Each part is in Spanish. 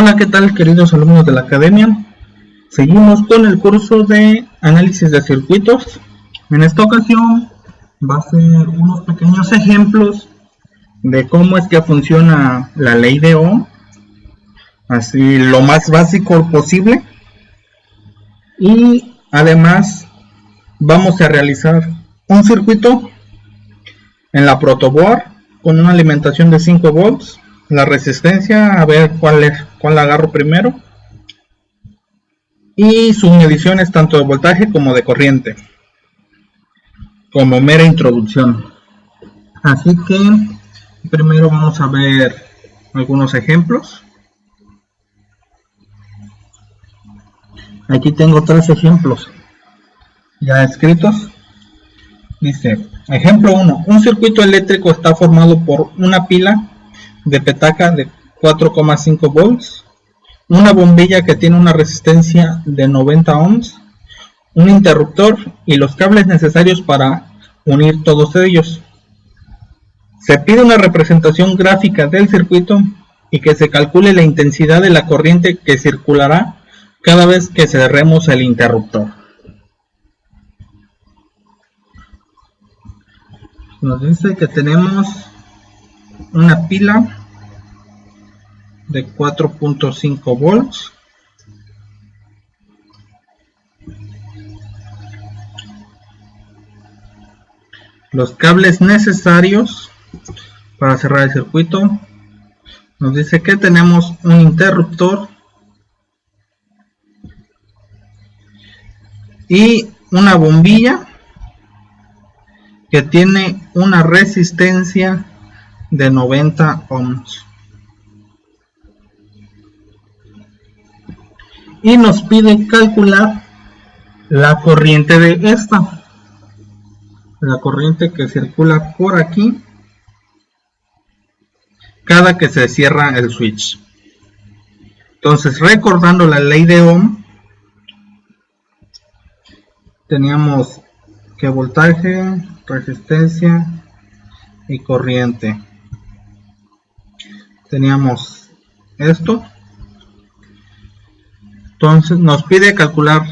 Hola, ¿qué tal, queridos alumnos de la academia? Seguimos con el curso de análisis de circuitos. En esta ocasión va a ser unos pequeños ejemplos de cómo es que funciona la ley de Ohm, así lo más básico posible. Y además vamos a realizar un circuito en la protoboard con una alimentación de 5 volts. La resistencia, a ver cuál agarro primero, y sus mediciones tanto de voltaje como de corriente, como mera introducción. Así que primero vamos a ver algunos ejemplos. Aquí tengo 3 ejemplos ya escritos. Dice, ejemplo 1, un circuito eléctrico está formado por una pila de petaca de 4,5 volts, una bombilla que tiene una resistencia de 90 ohms, un interruptor y los cables necesarios para unir todos ellos. Se pide una representación gráfica del circuito y que se calcule la intensidad de la corriente que circulará cada vez que cerremos el interruptor. Nos dice que tenemos una pila de 4.5 volts. Los cables necesarios para cerrar el circuito. Nos dice que tenemos un interruptor y una bombilla que tiene una resistencia de 90 ohms. Y nos pide calcular la corriente de esta, la corriente que circula por aquí cada que se cierra el switch. Entonces, recordando la ley de Ohm, teníamos que voltaje, resistencia y corriente. Teníamos esto. Entonces nos pide calcular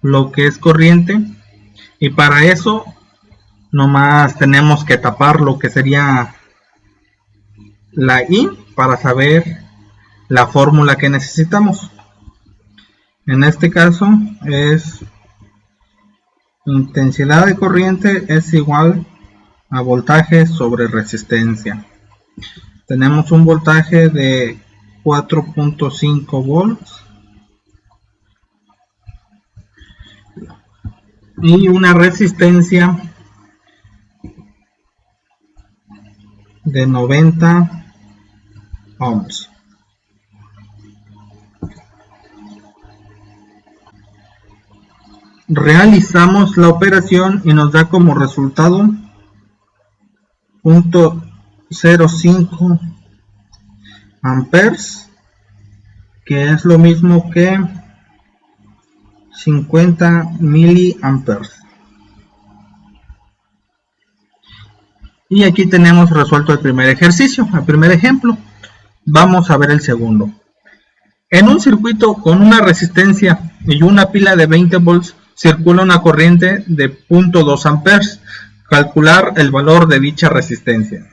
lo que es corriente, y para eso nomás tenemos que tapar lo que sería la I para saber la fórmula que necesitamos. En este caso es intensidad de corriente es igual a voltaje sobre resistencia. Tenemos un voltaje de 4.5 volts y una resistencia de 90 ohms. Realizamos la operación y nos da como resultado 0.05 amperes, que es lo mismo que 50 miliamperes. Y aquí tenemos resuelto el primer ejercicio, el primer ejemplo. Vamos a ver el segundo. En un circuito con una resistencia y una pila de 20 volts circula una corriente de 0.2 amperes. Calcular el valor de dicha resistencia.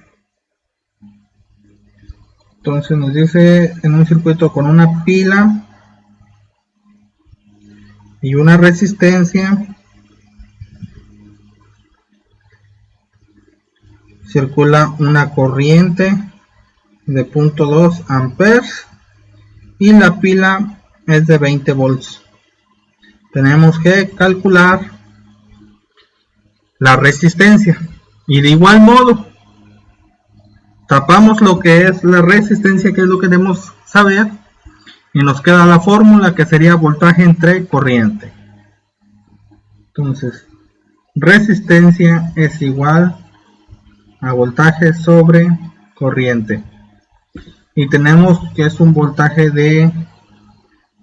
Entonces nos dice, en un circuito con una pila y una resistencia circula una corriente de 0.2 amperes y la pila es de 20 volts. Tenemos que calcular la resistencia, y de igual modo tapamos lo que es la resistencia, que es lo que debemos saber, y nos queda la fórmula, que sería voltaje entre corriente. Entonces, resistencia es igual a voltaje sobre corriente, y tenemos que es un voltaje de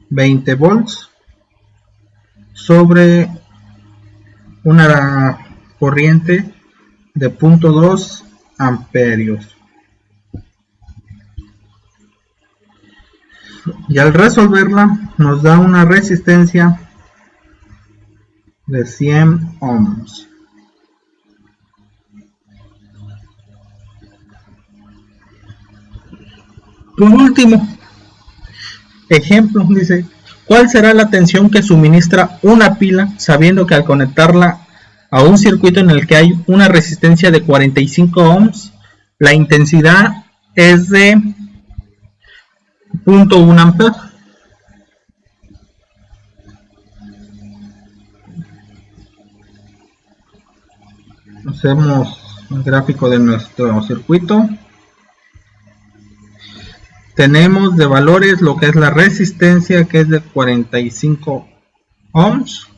20 volts sobre una corriente de 0.2 amperios. y al resolverla nos da una resistencia de 100 ohms. Por último, ejemplo, dice, ¿cuál será la tensión que suministra una pila sabiendo que al conectarla a un circuito en el que hay una resistencia de 45 ohms, la intensidad es de 0.1 amperes? Hacemos un gráfico de nuestro circuito. Tenemos de valores lo que es la resistencia, que es de 45 ohms,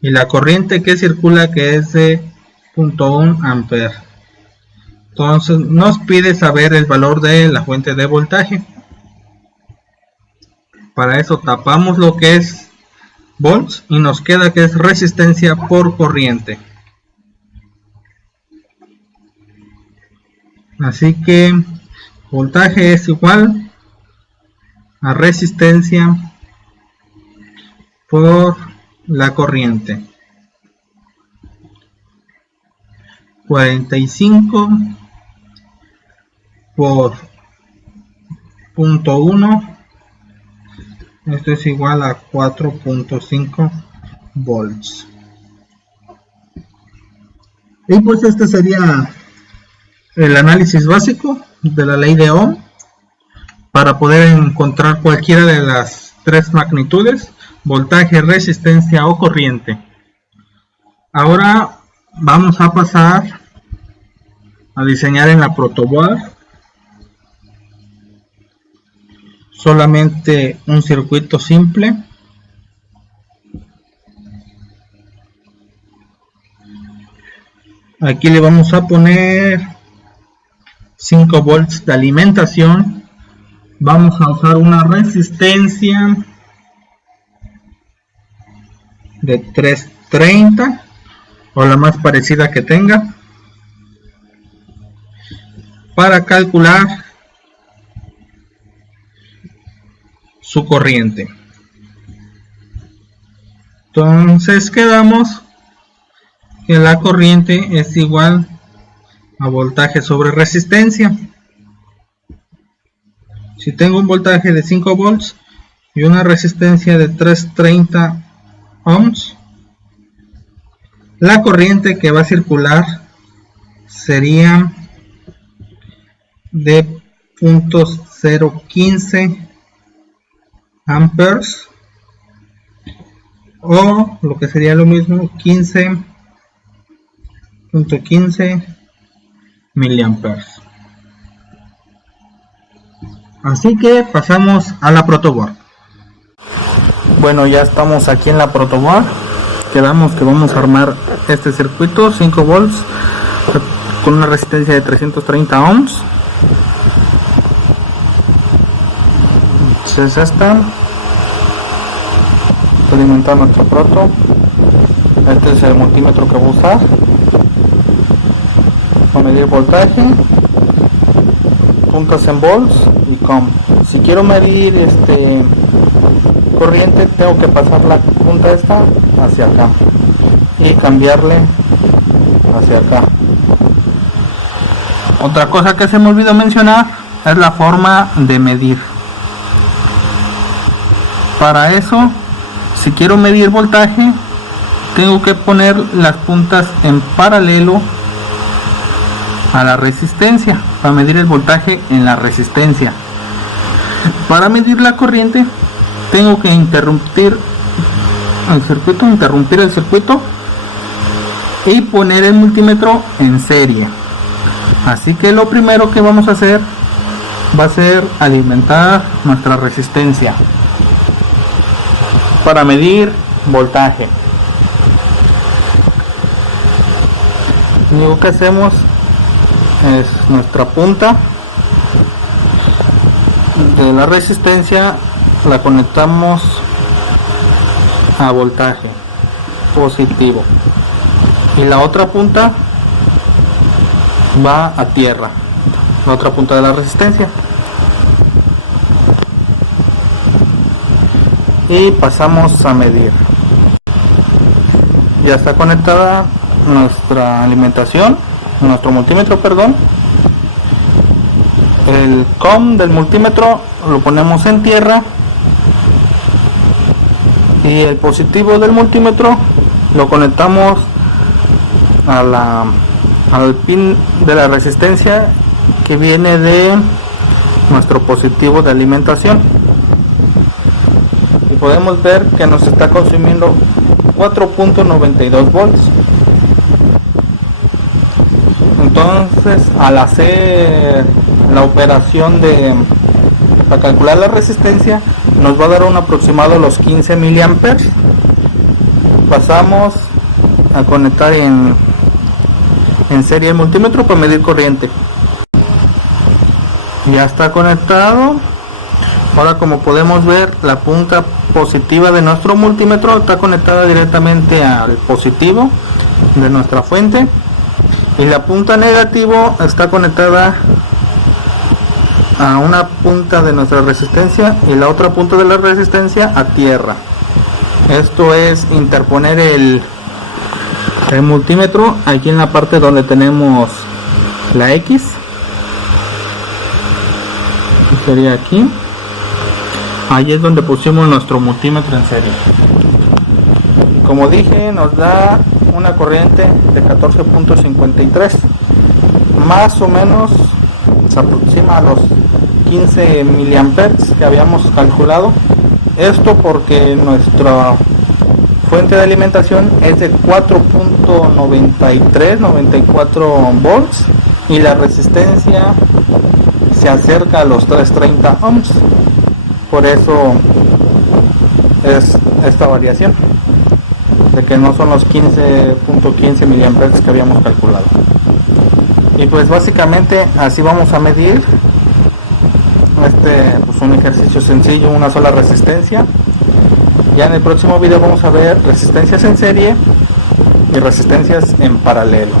y la corriente que circula, que es de 0.1 amperes. Entonces nos pide saber el valor de la fuente de voltaje. Para eso tapamos lo que es volts y nos queda que es resistencia por corriente. Así que voltaje es igual a resistencia por la corriente. 45 por 0.1, esto es igual a 4.5 volts. Y pues este sería el análisis básico de la ley de Ohm para poder encontrar cualquiera de las tres magnitudes: voltaje, resistencia o corriente. Ahora vamos a pasar a diseñar en la protoboard solamente un circuito simple. Aquí le vamos a poner 5 volts de alimentación. Vamos a usar una resistencia de 330 o la más parecida que tenga para calcular su corriente. Entonces quedamos que la corriente es igual a voltaje sobre resistencia. Si tengo un voltaje de 5 volts y una resistencia de 330 ohms, la corriente que va a circular sería de 0.015 amperes, o lo que sería lo mismo, 15.15 miliamperes. Así que pasamos a la protoboard. Bueno, ya estamos aquí en la protoboard. Quedamos que vamos a armar este circuito 5 volts con una resistencia de 330 ohms. Entonces esta, alimentar nuestro proto. Este es el multímetro que voy a usar para medir voltaje, puntas en volts y com. Si quiero medir corriente, tengo que pasar la punta esta hacia acá y cambiarle hacia acá. Otra cosa que se me olvidó mencionar es la forma de medir. Para eso, si quiero medir voltaje, tengo que poner las puntas en paralelo a la resistencia para medir el voltaje en la resistencia. Para medir la corriente, tengo que interrumpir el circuito y poner el multímetro en serie. Así que lo primero que vamos a hacer va a ser alimentar nuestra resistencia para medir voltaje. Lo único que hacemos es nuestra punta de la resistencia la conectamos a voltaje positivo y la otra punta va a tierra, la otra punta de la resistencia. y pasamos a medir. Ya está conectada nuestra alimentación, nuestro multímetro, perdón. El COM del multímetro lo ponemos en tierra y el positivo del multímetro lo conectamos al pin de la resistencia que viene de nuestro positivo de alimentación, y podemos ver que nos está consumiendo 4.92 volts. Entonces, al hacer la operación para calcular la resistencia, nos va a dar un aproximado de los 15 miliamperes. Pasamos a conectar en serie el multímetro para medir corriente. Ya está conectado. Ahora, como podemos ver, la punta positiva de nuestro multímetro está conectada directamente al positivo de nuestra fuente, y la punta negativo está conectada a una punta de nuestra resistencia y la otra punta de la resistencia a tierra. Esto es interponer el multímetro aquí en la parte donde tenemos la X, sería aquí. Ahí es donde pusimos nuestro multímetro en serie. Como dije, nos da una corriente de 14.53, más o menos se aproxima a los 15 miliamperes que habíamos calculado. Esto porque nuestra fuente de alimentación es de 4.94 volts y la resistencia se acerca a los 330 ohms. Por eso es esta variación de que no son los 15.15 miliamperes que habíamos calculado. Y pues básicamente así vamos a medir pues un ejercicio sencillo, una sola resistencia. Ya en el próximo video vamos a ver resistencias en serie y resistencias en paralelo.